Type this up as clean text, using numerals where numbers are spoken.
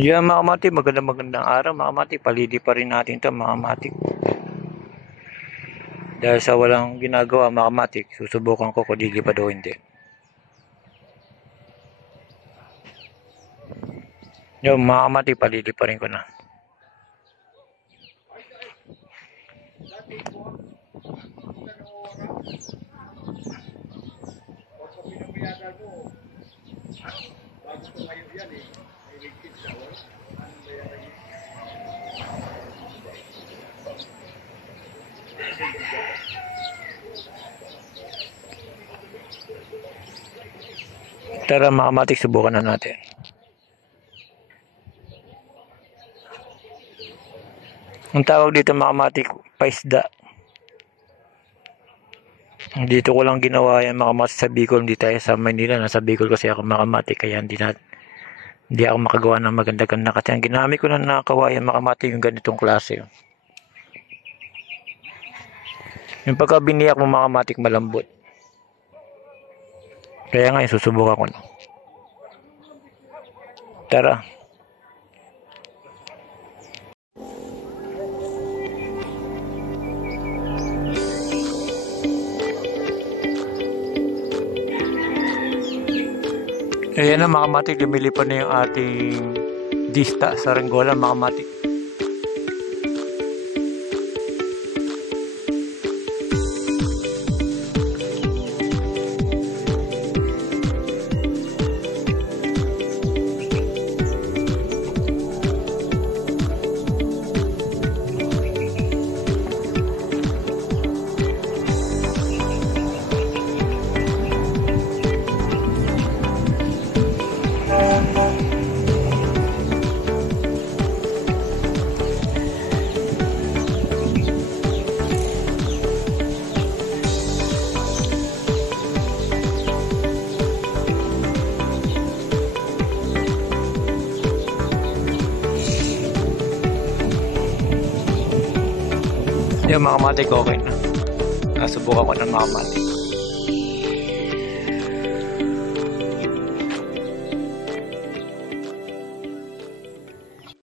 Yan mga kamati, magandang araw mga kamati. Palidi pa rin natin ito mga kamati. Dahil sa walang ginagawa mga kamati, susubukan ko kung lilipad o hindi. Yung mga kamati, palidi pa rin ko na. Tara mga kamati, subukan na natin. Ang tawag dito mga kamati, paisda. Dito ko lang ginawa yan mga kamati sa Bicol. Hindi tayo sa Manila. Nasa Bicol kasi ako mga kamati. Kaya hindi ako makagawa ng maganda-ganda. Kasi ang ginamit ko na nakawayan mga kamati yung ganitong klase. Yung pagka biniyak mo mga kamati malambot. Kaya nga susubukan ko na. Tara. Ayan na mga kamati, lumilipad na yung ating dista sa Ringola mga kamati. Yung mga kamati ko okay na. Nasubukan ko ng mga kamati.